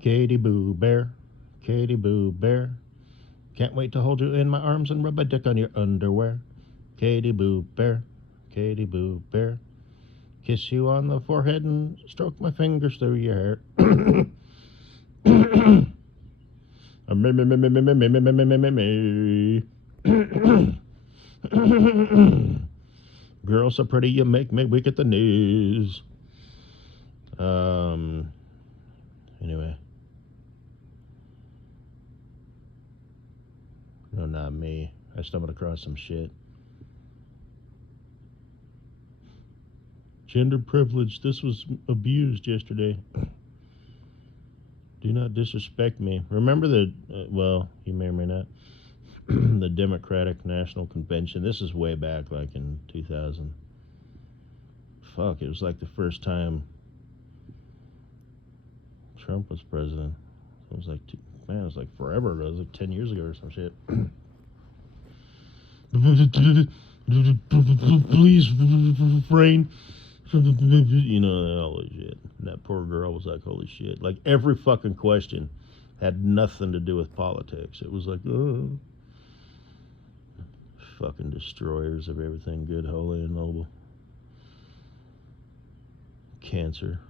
Katie Boo Bear, Katie Boo Bear. Can't wait to hold you in my arms and rub my dick on your underwear. Katie Boo Bear, Katie Boo Bear. Kiss you on the forehead and stroke my fingers through your hair. Me, me, me, me, me, me, me, me, me, me, me, me. Girl so pretty you make me weak at the knees. Anyway. No, not me. I stumbled across some shit. Gender privilege. This was abused yesterday. Do not disrespect me. Remember the, well, you may or may not, the Democratic National Convention. This is way back, like in 2000. Fuck, it was like the first time Trump was president. It was like, man, it was like forever ago. It was like 10 years ago or some shit. Please refrain. You know, all that shit. And that poor girl was like, holy shit. Like, every fucking question had nothing to do with politics. It was like, oh. Fucking destroyers of everything good, holy, and noble. Cancer.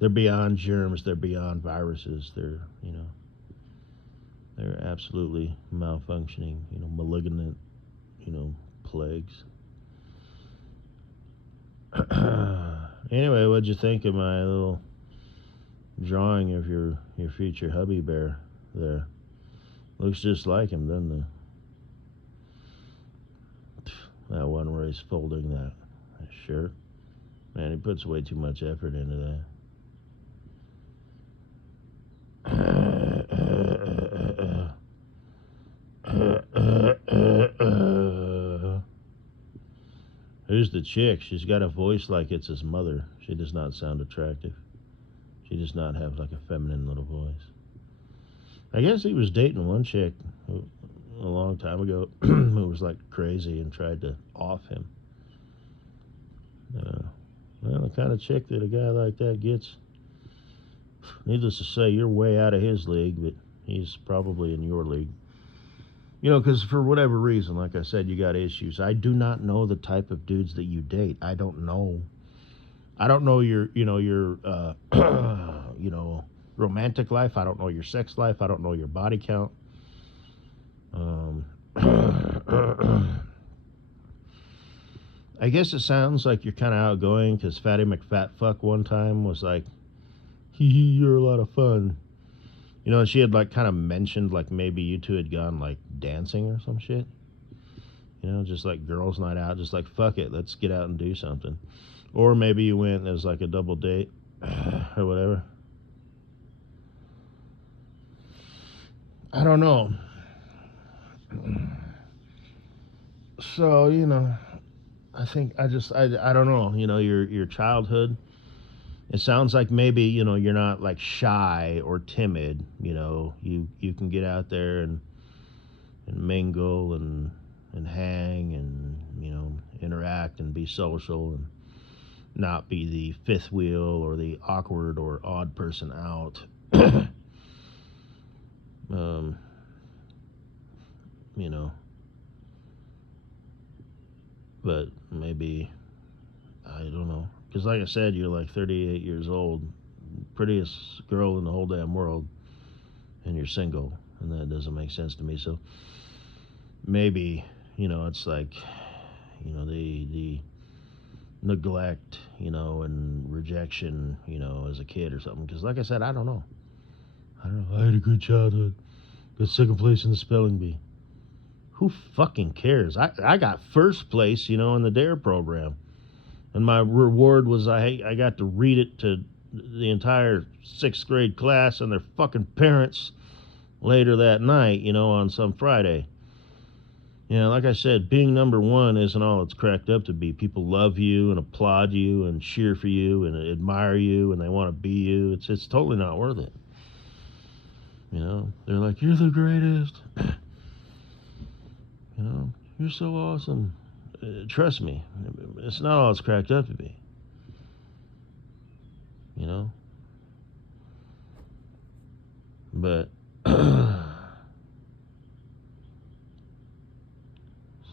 They're beyond germs. They're beyond viruses. They're, you know, they're absolutely malfunctioning, you know, malignant, you know, plagues. Anyway, what'd you think of my little drawing of your future hubby bear there? Looks just like him, doesn't it? That one where he's folding that shirt. Man, he puts way too much effort into that. Who's the chick? She's got a voice like it's his mother. She does not sound attractive. She does not have like a feminine little voice. I guess he was dating one chick a long time ago who was like crazy and tried to off him. Well, the kind of chick that a guy like that gets, needless to say, you're way out of his league, but he's probably in your league. You know, because for whatever reason, like I said, you got issues. I do not know the type of dudes that you date. I don't know. I don't know your you know, romantic life. I don't know your sex life. I don't know your body count. I guess it sounds like you're kind of outgoing because Fatty McFatfuck one time was like, hee hee, you're a lot of fun. You know, she had like kind of mentioned like maybe you two had gone like dancing or some shit. You know, just like girls' night out, just like fuck it, let's get out and do something. Or maybe you went as like a double date or whatever. I don't know. So, you know, I think I don't know, you know, your childhood. It sounds like maybe, you know, you're not like shy or timid, you know, you can get out there and mingle and hang and, you know, interact and be social and not be the fifth wheel or the awkward or odd person out. You know, but maybe, I don't know, because like I said, you're like 38 years old, prettiest girl in the whole damn world, and you're single, and that doesn't make sense to me. So maybe, you know, it's like, you know, the neglect, you know, and rejection, you know, as a kid or something. Because like I said, I don't know. I had a good childhood. Got second place in the spelling bee. Who fucking cares? I got first place, you know, in the DARE program. And my reward was I got to read it to the entire 6th grade class and their fucking parents later that night, you know, on some Friday. You know, like I said, being number one isn't all it's cracked up to be. People love you and applaud you and cheer for you and admire you and they want to be you. It's totally not worth it. You know, they're like, you're the greatest. You know, you're so awesome. Trust me, it's not all it's cracked up to be. You know? But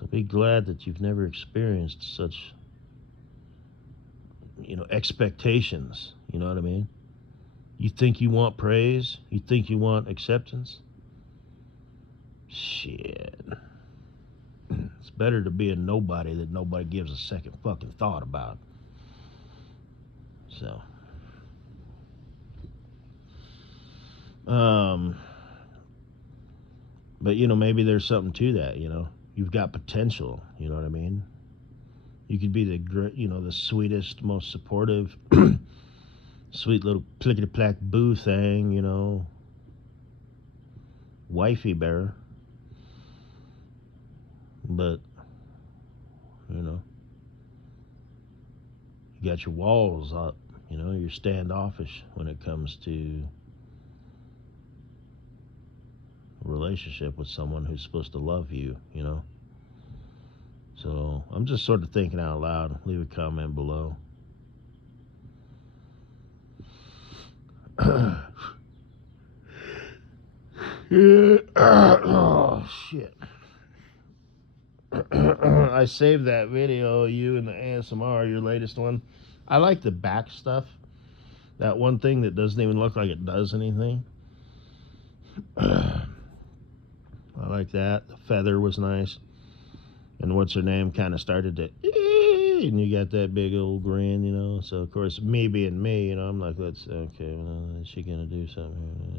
so be glad that you've never experienced such, expectations. You know what I mean? You think you want praise? You think you want acceptance? Shit. It's better to be a nobody that nobody gives a second fucking thought about. So, but maybe there's something to that. You've got potential. You know what I mean? You could be the sweetest, most supportive, sweet little plickety-plack boo thing, wifey bear. But, you got your walls up, you're standoffish when it comes to a relationship with someone who's supposed to love you. So I'm just sort of thinking out loud. Leave a comment below. Oh, shit. I saved that video, you and the ASMR, your latest one. I like the back stuff. That one thing that doesn't even look like it does anything. I like that. The feather was nice. And what's her name kind of started to, and you got that big old grin, So, of course, me being me, I'm like, is she going to do something?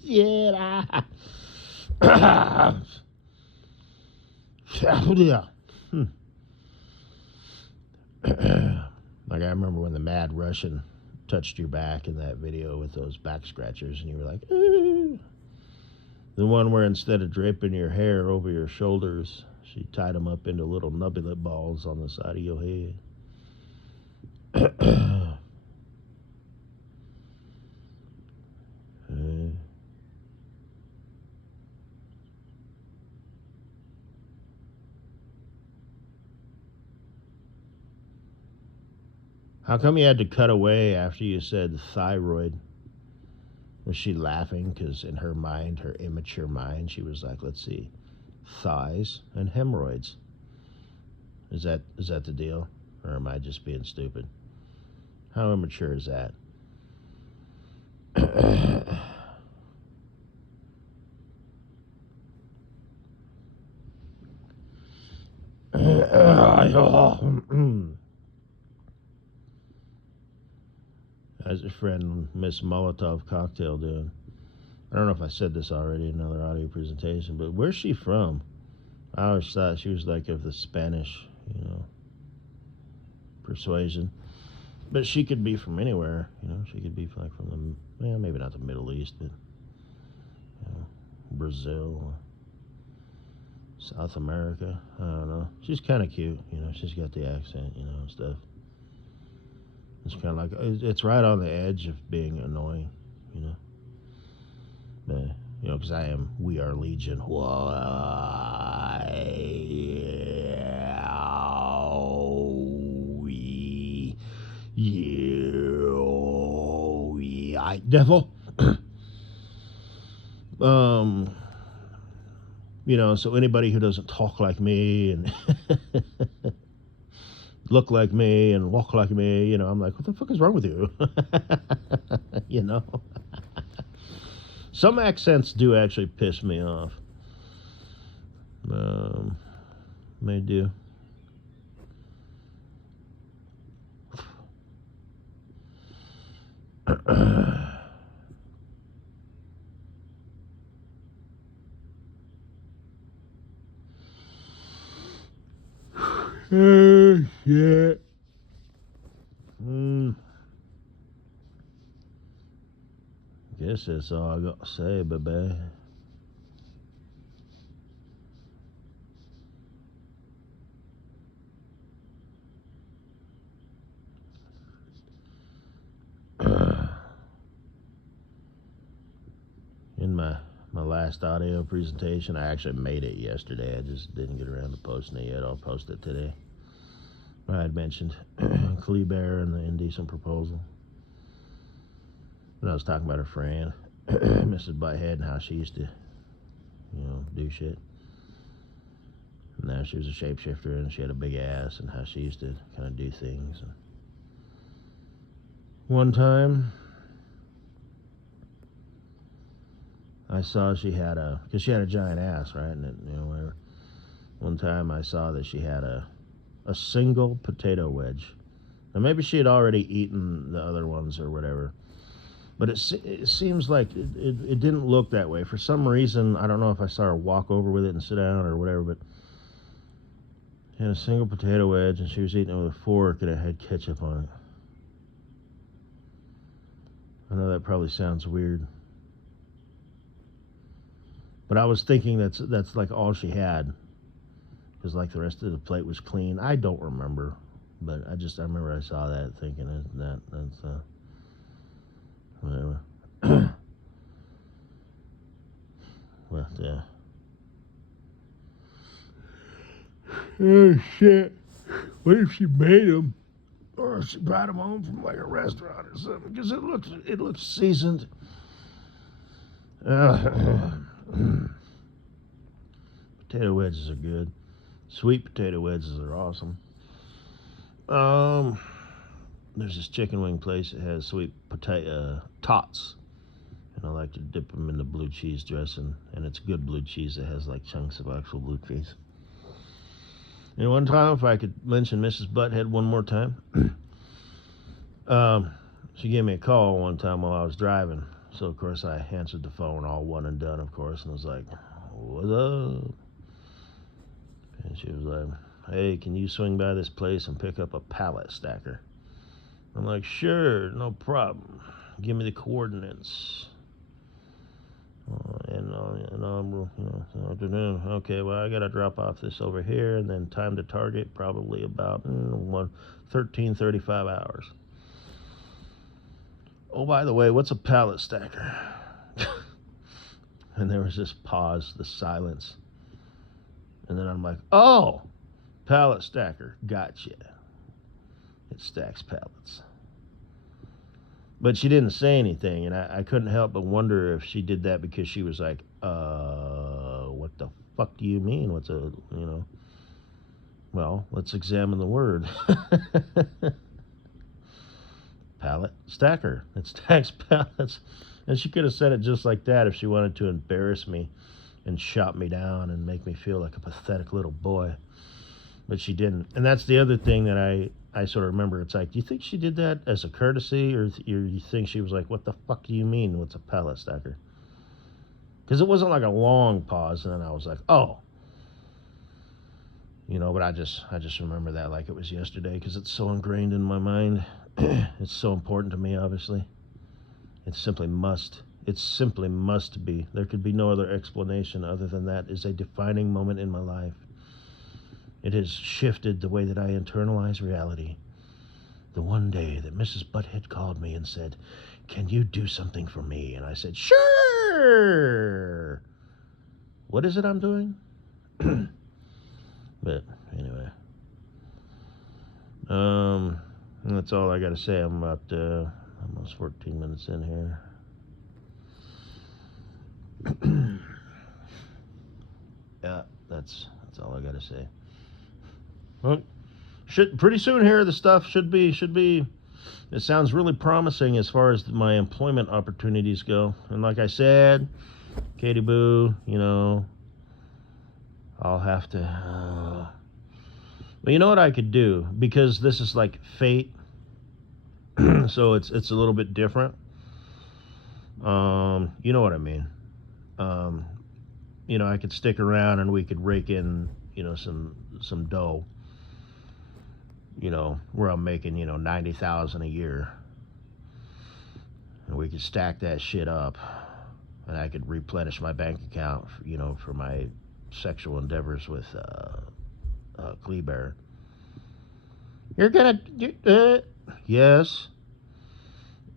Yeah. Yeah. Like, I remember when the Mad Russian touched your back in that video with those back scratchers, and you were like, The one where instead of draping your hair over your shoulders, she tied them up into little nubulate balls on the side of your head. How come you had to cut away after you said thyroid? Was she laughing? Because in her mind, her immature mind, she was like, let's see, thighs and hemorrhoids. Is that the deal? Or am I just being stupid? How immature is that? How's your friend Miss Molotov Cocktail doing? I don't know if I said this already in another audio presentation, but where's she from? I always thought she was like of the Spanish, persuasion. But she could be from anywhere, She could be like from maybe not the Middle East, but Brazil, South America. I don't know. She's kind of cute, She's got the accent, and stuff. It's kind of like, it's right on the edge of being annoying, But, because we are Legion. Why? Devil. So anybody who doesn't talk like me and look like me and walk like me, I'm like, what the fuck is wrong with you? Some accents do actually piss me off. They do. Yeah. Guess that's all I got to say, baby. In my last audio presentation, I actually made it yesterday. I just didn't get around to posting it yet. I'll post it today. I had mentioned Kleber and the Indecent Proposal. And I was talking about her friend, Mrs. Butthead, and how she used to, do shit. And now she was a shapeshifter, and she had a big ass, and how she used to kind of do things. And one time, I saw because she had a giant ass, right? And whatever. One time I saw that she had a single potato wedge. Now maybe she had already eaten the other ones or whatever, but it seems like it didn't look that way. For some reason, I don't know if I saw her walk over with it and sit down or whatever, but she had a single potato wedge, and she was eating it with a fork, and it had ketchup on it. I know that probably sounds weird, but I was thinking that's like all she had, because like the rest of the plate was clean. I don't remember, but I remember I saw that, thinking that's whatever. But oh shit! What if she made them, or she brought them home from like a restaurant or something? Because it looks seasoned. Potato wedges are good. Sweet potato wedges are awesome. There's this chicken wing place that has sweet potato tots, and I like to dip them in the blue cheese dressing, and it's good blue cheese that has like chunks of actual blue cheese. And one time, if I could mention Mrs. Butthead one more time, she gave me a call one time while I was driving. So of course I answered the phone, all one and done, of course, and was like, "What's up?" And she was like, "Hey, can you swing by this place and pick up a pallet stacker?" I'm like, "Sure, no problem. Give me the coordinates." Okay, well, I gotta drop off this over here, and then time to target probably about 13:35 hours. Oh, by the way, what's a pallet stacker? And there was this pause, the silence, and then I'm like, "Oh, pallet stacker, gotcha. It stacks pallets." But she didn't say anything, and I couldn't help but wonder if she did that because she was like, what the fuck do you mean? Well, let's examine the word. Pallet stacker. It stacks pallets. And she could have said it just like that if she wanted to embarrass me and shot me down and make me feel like a pathetic little boy. But she didn't. And that's the other thing that I sort of remember. It's like, do you think she did that as a courtesy, or you think she was like, what the fuck do you mean, what's a pallet stacker? Because it wasn't like a long pause, and then I was like, oh. But I just remember that like it was yesterday, because it's so ingrained in my mind. It's so important to me, obviously. It simply must be. There could be no other explanation other than that is a defining moment in my life. It has shifted the way that I internalize reality. The one day that Mrs. Butthead called me and said, "Can you do something for me?" And I said, "Sure." What is it I'm doing? But anyway, that's all I got to say. I'm about almost 14 minutes in here. Yeah, that's all I got to say. Well, pretty soon here, the stuff should be. It sounds really promising as far as my employment opportunities go. And like I said, Katie Boo, I'll have to. But you know what I could do, because this is like fate, so it's a little bit different. You know what I mean. I could stick around and we could rake in, some dough. Where I'm making, $90,000 a year, and we could stack that shit up, and I could replenish my bank account, for my sexual endeavors with Kleber. You're gonna, yes,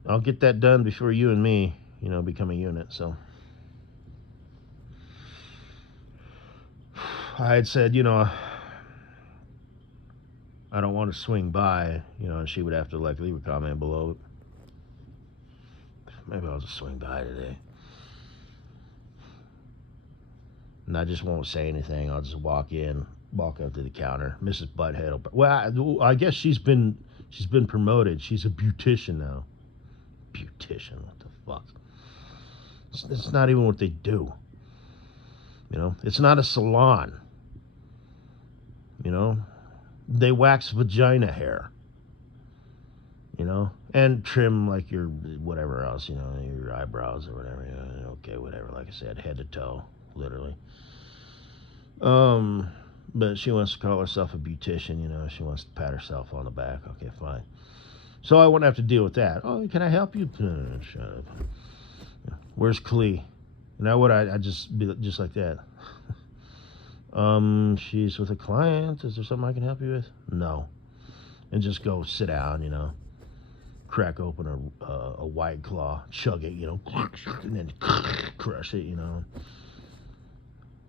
I'll get that done before you and me, become a unit. So I had said, I don't want to swing by, and she would have to like leave a comment below. maybe I'll just swing by today. And I just won't say anything. I'll just walk up to the counter. Mrs. Butthead. Well, I guess she's been promoted. She's a beautician now. Beautician, what the fuck? It's not even what they do. You know, it's not a salon. You know, they wax vagina hair. You know, and trim like your whatever else. You know, your eyebrows or whatever. You know, okay, whatever. Like I said, head to toe, literally. But she wants to call herself a beautician. You know, she wants to pat herself on the back. Okay, fine. So I wouldn't have to deal with that. Oh, can I help you? Shut up. Where's Clee? And I would I just be just like that. She's with a client. Is there something I can help you with? No. And just go sit down, you know. Crack open a White Claw, chug it, you know, and then crush it, you know.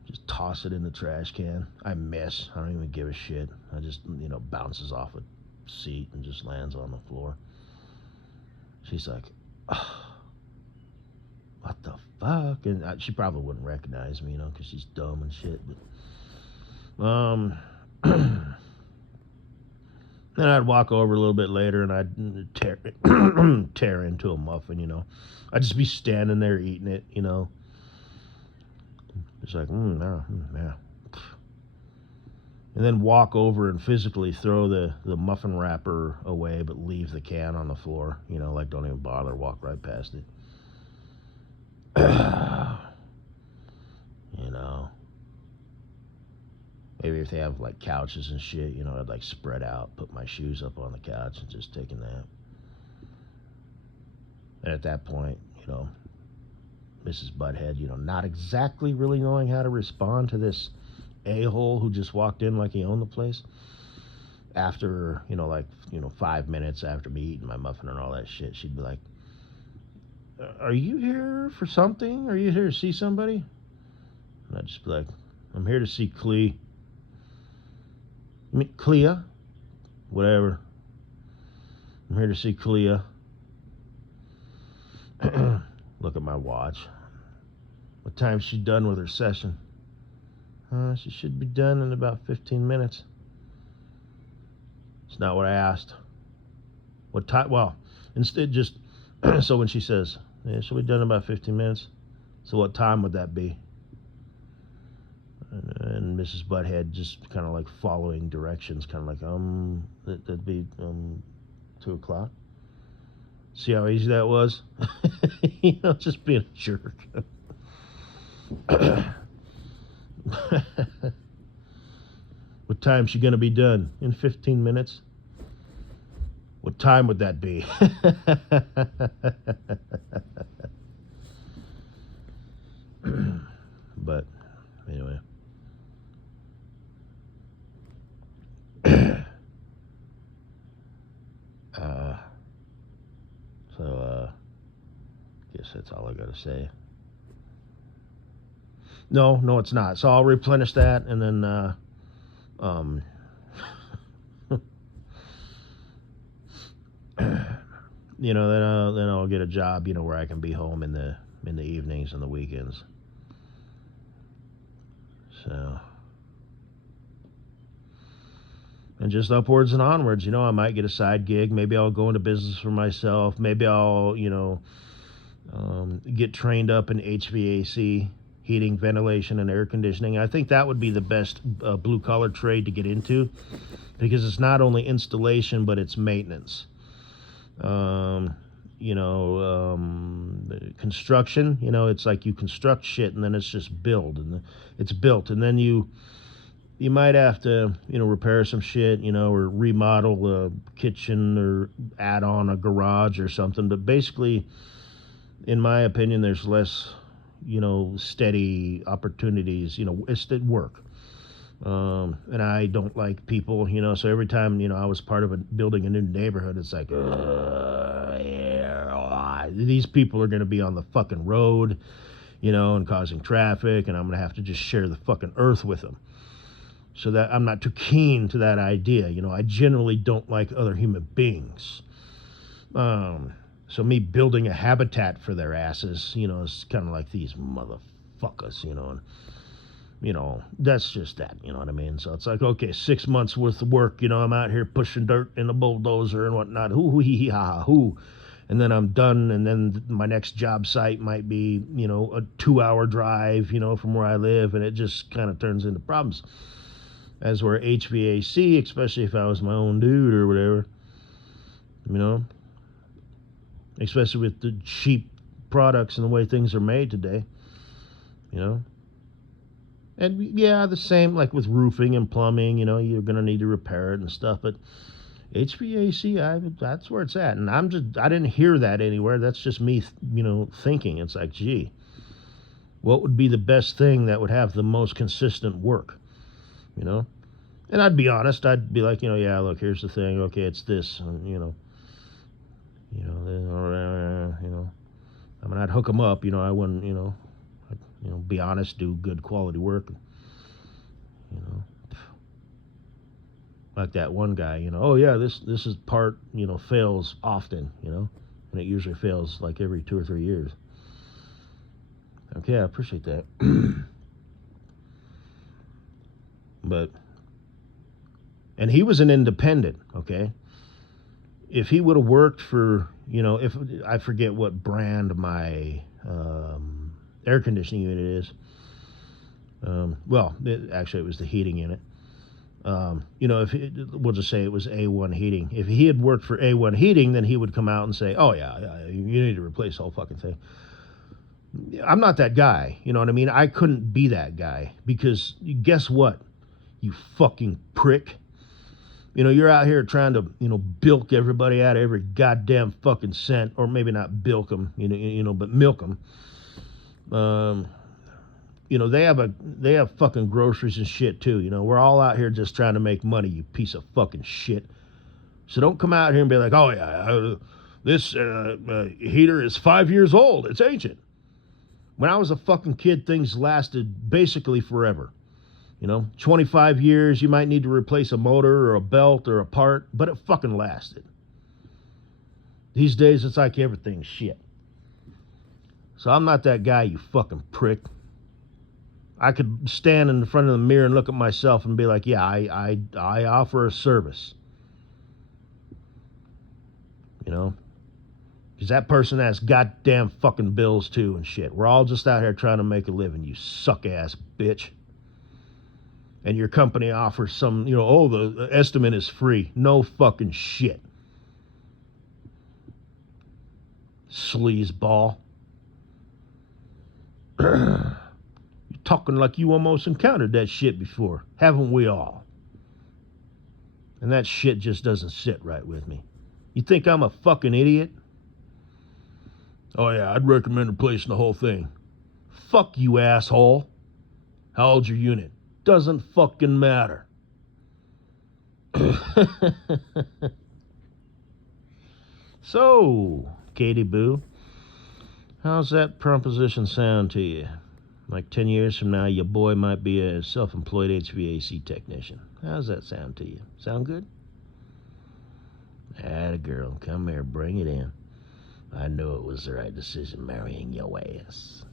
Just toss it in the trash can. I miss. I don't even give a shit. I just, you know, bounces off a seat and just lands on the floor. She's like, oh, what the fuck? And she probably wouldn't recognize me, you know, because she's dumb and shit. But, then I'd walk over a little bit later and I'd tear into a muffin, you know. I'd just be standing there eating it, you know. It's like, yeah. And then walk over and physically throw the muffin wrapper away, but leave the can on the floor. You know, like don't even bother, walk right past it. You know. Maybe if they have like couches and shit, you know, I'd like spread out, put my shoes up on the couch and just take a nap. And at that point, you know, Mrs. Butthead, you know, not exactly really knowing how to respond to this a-hole who just walked in like he owned the place. After, you know, like, you know, 5 minutes after me eating my muffin and all that shit, she'd be like, are you here for something? Are you here to see somebody? And I'd just be like, I'm here to see Clea. Clea? Whatever. I'm here to see Clea. Look at my watch. What time's she done with her session? She should be done in about 15 minutes. It's not what I asked. What time? Well, instead just, so when she says, yeah, she'll be done in about 15 minutes. So what time would that be? And Mrs. Butthead just kind of like following directions, kind of like, that'd be 2 o'clock. See how easy that was? You know, just being a jerk. What time's she gonna be done? In 15 minutes? What time would that be? But anyway. Guess that's all I gotta say. No, it's not. So I'll replenish that, and then, you know, then I'll get a job, you know, where I can be home in the evenings and the weekends. So, and just upwards and onwards, you know, I might get a side gig. Maybe I'll go into business for myself. Maybe I'll, you know, get trained up in HVAC, heating, ventilation, and air conditioning. I think that would be the best blue-collar trade to get into, because it's not only installation, but it's maintenance. You know, construction, you know, it's like you construct shit and then it's just build, and it's built, and then you might have to, you know, repair some shit, you know, or remodel a kitchen or add on a garage or something. But basically, in my opinion, there's less, you know, steady opportunities, you know, it's at work. And I don't like people, you know, so every time, you know, I was part of building a new neighborhood, it's like, yeah, these people are going to be on the fucking road, you know, and causing traffic, and I'm going to have to just share the fucking earth with them. So that I'm not too keen to that idea. You know, I generally don't like other human beings. So me building a habitat for their asses, is kind of like these motherfuckers, and that's just that, you know what I mean? So it's like, okay, 6 months worth of work, I'm out here pushing dirt in a bulldozer and whatnot, hoo hee hee ha ha hoo, and then I'm done, and then my next job site might be, a 2-hour drive, from where I live, and it just kind of turns into problems. As where HVAC, especially if I was my own dude or whatever, especially with the cheap products and the way things are made today, And yeah, the same like with roofing and plumbing, you're going to need to repair it and stuff, but HVAC, that's where it's at. And I didn't hear that anywhere. That's just me, thinking. It's like, gee, what would be the best thing that would have the most consistent work, And I'd be honest. I'd be like, yeah, look, here's the thing. Okay, it's this, and, I mean, I'd hook them up. I wouldn't, I'd, be honest, do good quality work. Like that one guy, oh yeah, this is part, fails often, and it usually fails like every 2 or 3 years. Okay, I appreciate that. And he was an independent, okay? If he would have worked for, if I forget what brand my air conditioning unit is. Actually, it was the heating unit. We'll just say it was A1 Heating. If he had worked for A1 Heating, then he would come out and say, oh, yeah, you need to replace the whole fucking thing. I'm not that guy, you know what I mean? I couldn't be that guy because guess what, you fucking prick? You're out here trying to, bilk everybody out of every goddamn fucking cent, or maybe not bilk them, but milk them. They have fucking groceries and shit too. We're all out here just trying to make money, you piece of fucking shit. So don't come out here and be like, oh yeah, this heater is 5 years old. It's ancient. When I was a fucking kid, things lasted basically forever. 25 years, you might need to replace a motor or a belt or a part, but it fucking lasted. These days, it's like everything's shit. So I'm not that guy, you fucking prick. I could stand in front of the mirror and look at myself and be like, yeah, I offer a service. Because that person has goddamn fucking bills too and shit. We're all just out here trying to make a living, you suck-ass bitch. And your company offers some, the estimate is free. No fucking shit. Sleazeball. You're talking like you almost encountered that shit before. Haven't we all? And that shit just doesn't sit right with me. You think I'm a fucking idiot? Oh yeah, I'd recommend replacing the whole thing. Fuck you, asshole. How old's your unit? Doesn't fucking matter. So, Katie Boo, how's that proposition sound to you? Like 10 years from now, your boy might be a self-employed HVAC technician. How's that sound to you? Sound good? Atta girl, come here, bring it in. I knew it was the right decision marrying your ass.